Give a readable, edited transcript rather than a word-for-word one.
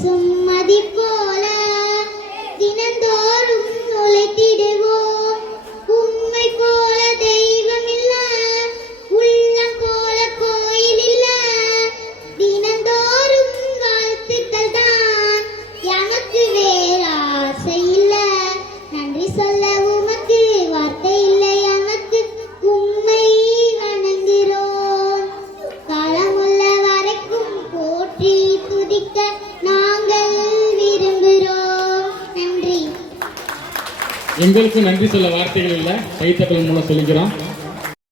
சும்மதி போல தினந்தோறும் உழைத்திடுவோம். உம்மை போல தெய்வம் இல்ல, உள்ளம் போல கோயில் இல்ல. தினந்தோறும் வாழ்த்துக்கள் தான், எனக்கு வேற ஆசை இல்ல. நன்றி சொல்ல உமக்கு வார்த்தை இல்லை, எனக்கு உம்மை வணங்குகிறோம். காலமுள்ள வரைக்கும் போற்றி துதிக்க நாங்கள் விரும்புகிறோம். நன்றி. எங்களுக்கு நன்றி சொல்ல வார்த்தைகள் இல்லை, கைத்தட்டல் மூலம் சொல்லிக்கிறோம்.